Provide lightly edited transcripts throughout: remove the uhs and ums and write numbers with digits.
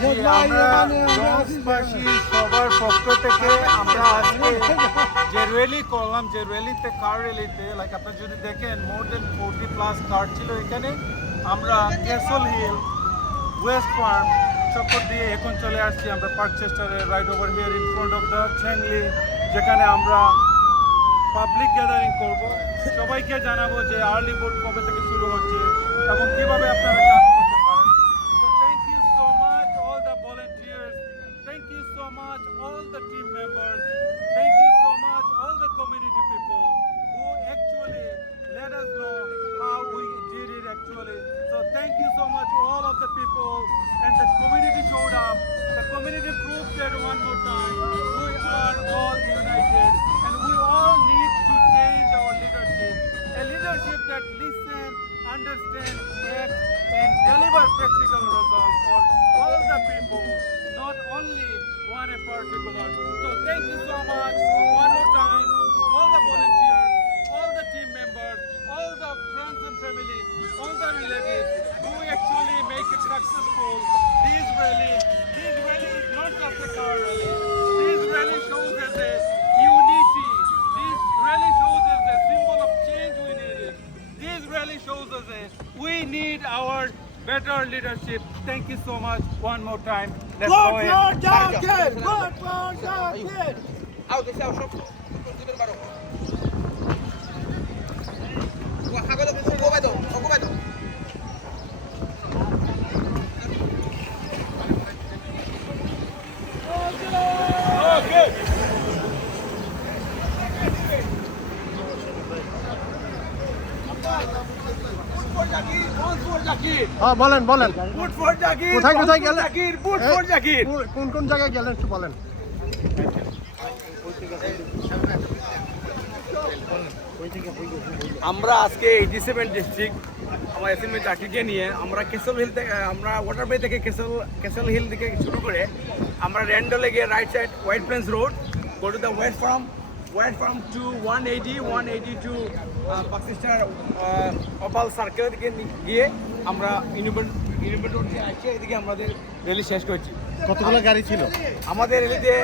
ব্রঙ্কসবাসী সবার পক্ষ থেকে আমরা আজকে যে র্যালি করলাম, যে র্যালিতে কার র্যালিতে লাইক আপনারা যদি দেখেন মোর দেন 40+ কার ছিল এখানে। আমরা ক্যাসল হিল, ওয়েস্ট ফার্ম চক্কর দিয়ে এখন চলে আসছি আমরা পার্কচেস্টারে, right over here in front of the চ্যাংলি, যেখানে আমরা পাবলিক গ্যাদারিং করব। সবাইকে জানাবো যে আর্লি ভোট কবে থেকে শুরু হচ্ছে এবং কীভাবে আপনারা কাজ করতে পারেন। So thank you so much all the volunteers, thank you so much all the team members, thank you so much all the community people who actually let us know how we did it actually. So thank you so much all of the people, and the community showed up. The community proved that one more time we are all united and we all need to change our leadership. A leadership that listen, understand, act and deliver practical results for all the people, not only one in particular. So thank you so much one more time, all the volunteers, all the team members, all the friends and family, all the relatives who actually make it successful. This rally is not just a car rally. This rally shows as a unity. This rally shows as a symbol of change we needed. This rally shows us that we need our better leadership. Thank you so much one more time. Let's go ahead. Vote for Jacket! হ্যাঁ বলেন বলেন, Vote for Jacket! কোথায় কোথায় গেলেন? Vote for Jacket! কোন কোন জায়গায় গেলেন একটু বলেন। আমরা আজকে 87 ডিস্ট্রিক্ট আমার অ্যাসেম্বলি চাকরিকে নিয়ে আমরা ক্যাসল হিল থেকে, আমরা ওয়াটারবে থেকে ক্যাসল হিল থেকে শুরু করে আমরা র্যান্ডলে গিয়ে right side white plains road, go to the west farm to 180 to Pakistan অপাল সার্কেল থেকে গিয়ে আমরা ইউনিভার্সিটি রোড দিয়ে আসছে, এদিকে আমাদের র্যালি শেষ করেছি। কতগুলো গাড়ি ছিল আমাদের র্যালিতে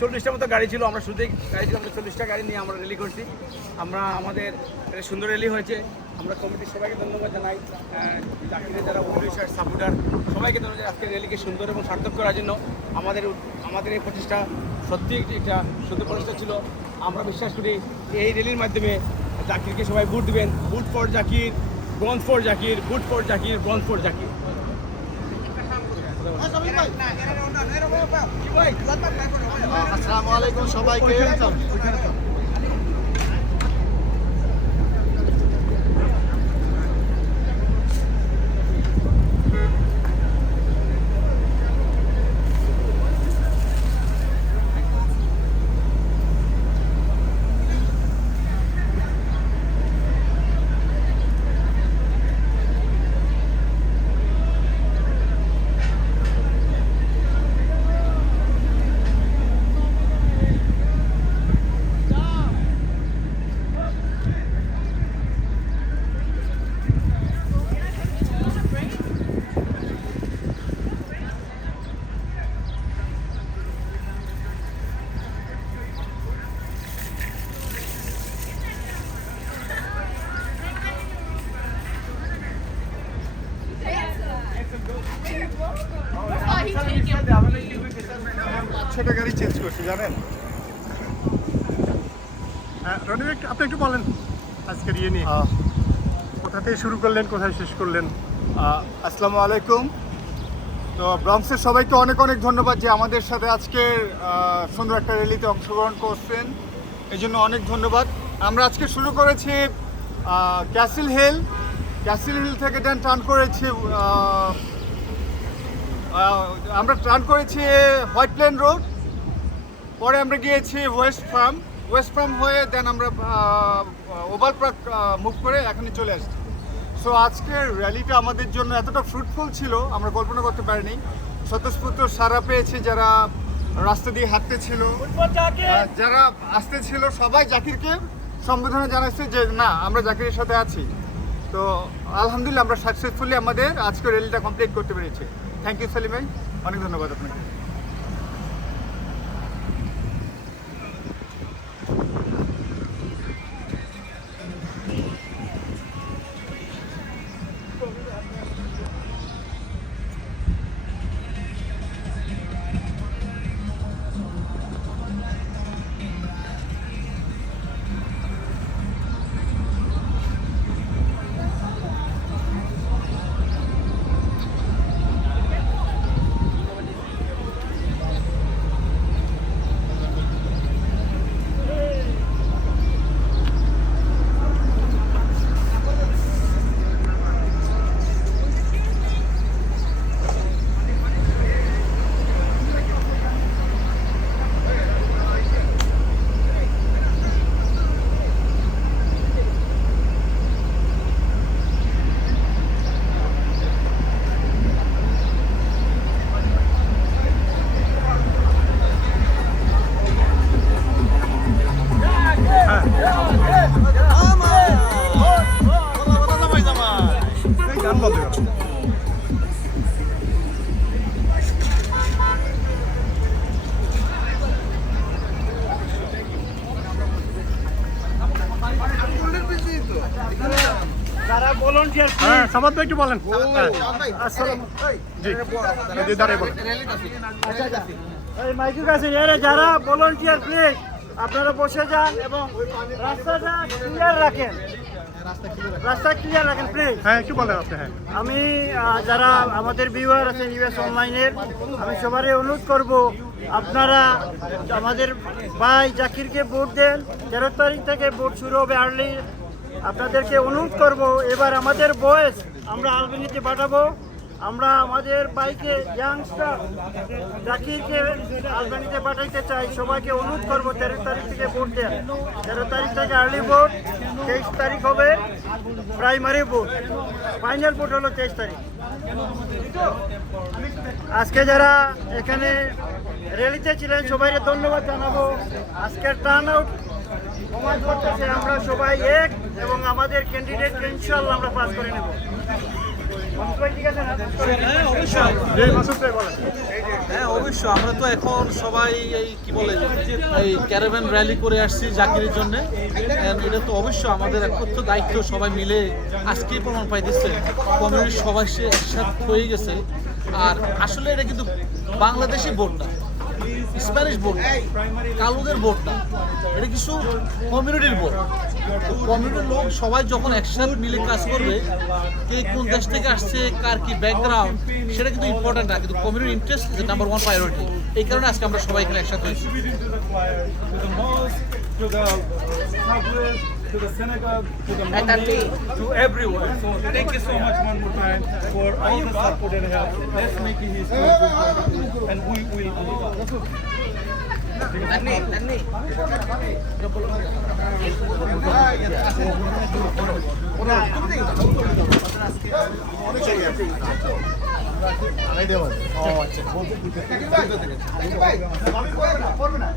40টার মতো গাড়ি ছিল। আমরা শুধু গাড়ি ছিল, আমরা 40টা গাড়ি নিয়ে আমরা র্যালি করছি। আমাদের একটা সুন্দর র্যালি হয়েছে। আমরা কমিটির সবাইকে ধন্যবাদ জানাই, চাকরিতে যারা উদ্দেশ্যের সাপোর্টার সবাইকে ধন্যবাদ আজকে র্যালিকে সুন্দর এবং সার্থক করার জন্য। আমাদের এই প্রচেষ্টা সত্যি একটা সুন্দর প্রচেষ্টা ছিল। আমরা বিশ্বাস করি এই র্যালির মাধ্যমে জাকিরকে সবাই ভোট দেবেন। Vote for Zakir, gone for Zakir, vote for Zakir, gone for Zakir. আসসালামু আলাইকুম সবাইকে। ছোট গাড়ি চেঞ্জ করছি জানেন। হ্যাঁ রণবীর, আপনি একটু বলেন আজকের ইয়ে নিয়ে, কোথা থেকে শুরু করলেন, কোথায় শেষ করলেন? আসসালামু আলাইকুম। তো ব্রঙ্কসের সবাইকে অনেক অনেক ধন্যবাদ যে আমাদের সাথে আজকে সুন্দর একটা র্যালিতে অংশগ্রহণ করছেন, এই জন্য অনেক ধন্যবাদ। আমরা আজকে শুরু করেছি ক্যাসল হিল থেকে টার্ন করেছি, আমরা টার্ন করেছি হোয়াইট প্লেন রোড, পরে আমরা গিয়েছি ওয়েস্ট ফার্ম হয়ে দেন আমরা ওভাল পার্ক মুভ করে এখানে চলে আসছি। সো আজকের র্যালিটা আমাদের জন্য এতটা ফ্রুটফুল ছিল আমরা কল্পনা করতে পারিনি। স্বতঃস্ফূর্ত সাড়া পেয়েছে যারা রাস্তা দিয়ে হাঁটতে ছিল, যারা আসতে ছিল, সবাই জাকিরকে সম্বোধনা জানাচ্ছে যে না আমরা জাকিরের সাথে আছি। তো আলহামদুলিল্লাহ আমরা সাকসেসফুলি আমাদের আজকের র্যালিটা কমপ্লিট করতে পেরেছি। থ্যাংক ইউ সেলিম ভাই। অনেক ধন্যবাদ আপনাকে। গান বন্ধ করো। যারা ভলান্টিয়ার হ্যাঁ সামাদ ভাই একটু বলেন। আসসালাম জি জি দাঁড়িয়ে বলেন। এই মাইকের কাছে যারা ভলান্টিয়ার প্লিজ আপনারা বসে যান এবং রাস্তাটা ক্লিয়ার রাখেন, রাস্তা ক্লিয়ার রাখেন প্লিজ। হ্যাঁ একটু বলেন আপনি। হ্যাঁ আমি যারা আমাদের ভিউয়ার আছেন ইউএস অনলাইনের, আমি সবারই অনুরোধ করব আপনারা আমাদের ভাই জাকিরকে ভোট দেন। 13 তারিখ থেকে ভোট শুরু হবে আর্লি। আপনাদেরকে অনুরোধ করব এবার আমাদের বয়স আমরা আলবেনিতে পাঠাবো। আমরা আমাদের বাইকে ইয়াংস্টার জাকিরকে আলবেনিতে পাঠাইতে চাই। সবাইকে অনুরোধ করবো 13 তারিখ থেকে ভোট দেন। 13 তারিখ থেকে আর্লি ভোট, 23 তারিখ হবে প্রাইমারি ভোট, ফাইনাল ভোট হলো 23 তারিখ। আজকে যারা এখানে র্যালিতে ছিলেন সবাইকে ধন্যবাদ জানাবো। আজকের টার্ন আউট প্রমাণ করতেছে আমরা সবাই এক এবং আমাদের ক্যান্ডিডেটকে ইনশাআল্লাহ আমরা পাস করে নেব। হ্যাঁ অবশ্যই, আমরা তো এখন সবাই এই কি বলে এই ক্যারাভ্যান র্যালি করে আসছি জাকিরের জন্য। এটা তো অবশ্যই আমাদের একত্র দায়িত্ব, সবাই মিলে আজকেই প্রমাণ পাই দিচ্ছে কমিউনিটির সবাই সে একসাথে হয়ে গেছে। আর আসলে এটা কিন্তু বাংলাদেশি ভোট না, স্প্যানিশ ভোট না, কালোদের ভোট না, এটা কিছু কমিউনিটির ভোট। কমিউনিটির লোক সবাই যখন একসাথে মিলে কাজ করবে, কে কোন দেশ থেকে আসছে, কার কি ব্যাকগ্রাউন্ড, সেটা কিন্তু ইম্পর্টেন্ট না, কিন্তু community interest is number 1 priority. এই কারণে আজকে আমরা সবাই এখানে একসাথে হয়েছি। To the synagogue, to the Monday, to everyone. So thank you so much one more time for all the support and help. Let's make it history, and we will do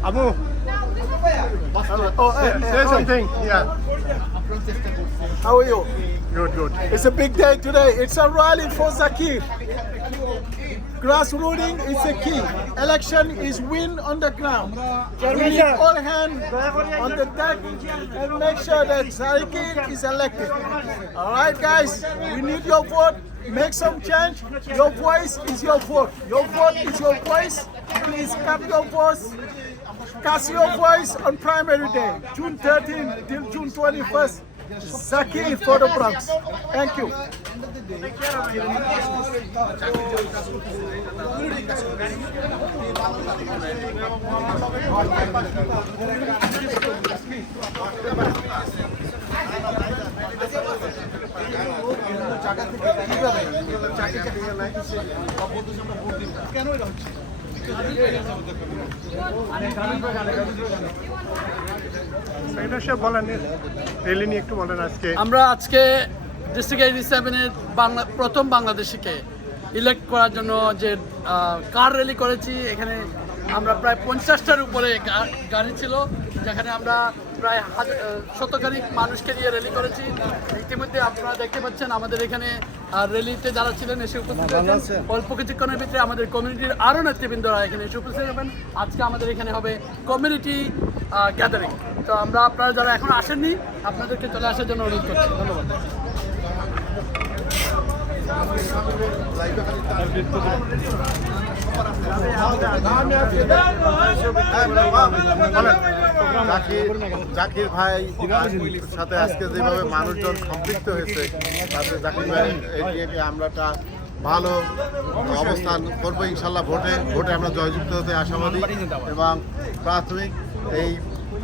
Abu, say something. Yeah. How are you? Good, good. It's a big day today. It's a rally for Zakir. Grassrooting is the key. Election is win on the ground. We need all hands on the deck and make sure that Zakir is elected. All right, guys, we need your vote. Make some change. Your voice is your vote. Your vote is your voice. Please cast your voice. Cast your voice on primary day, June 13 till June 21st. Zakir for the Bronx. Thank you. বলেন rally নিয়ে একটু বলেন। আমরা আজকে district 87-এর প্রথম বাংলাদেশিকে elect করার জন্য যে কার র্যালি করেছি, এখানে আমরা প্রায় 50টার উপরে গাড়ি ছিল, যেখানে আমরা প্রায় শতকানিক মানুষকে নিয়ে র্যালি করেছি। ইতিমধ্যে আপনারা দেখতে পাচ্ছেন আমাদের এখানে র্যালিতে যারা ছিলেন এসে উপস্থিত হয়েছেন। অল্প কিছুক্ষণের ভিতরে আমাদের কমিউনিটির আরও নেতৃবৃন্দরা এখানে এসে উপস্থিত হবেন। আজকে আমাদের এখানে হবে কমিউনিটি গ্যাদারিং। তো আপনারা যারা এখন আসেননি আপনাদেরকে চলে আসার জন্য অনুরোধ করছি। ধন্যবাদ। জাকির ভাই সাথে আজকে যেভাবে মানুষজন সম্পৃক্ত হয়েছে তাতে জাকির ভাই এগিয়ে আমরা একটা ভালো অবস্থান করবো ইনশাল্লাহ। ভোটে আমরা জয়যুক্ত হতে আশাবাদী এবং প্রাথমিক এই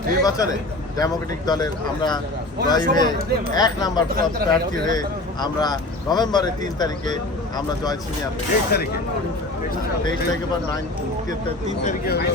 নির্বাচনে ডেমোক্রেটিক দলের আমরা জয় হয়ে 1 নম্বর প্রার্থী হয়ে আমরা নভেম্বরের 3 তারিখে আমরা জয় ছিনিয়ে আনবো। 23 তারিখে বা 3 তারিখে হলো।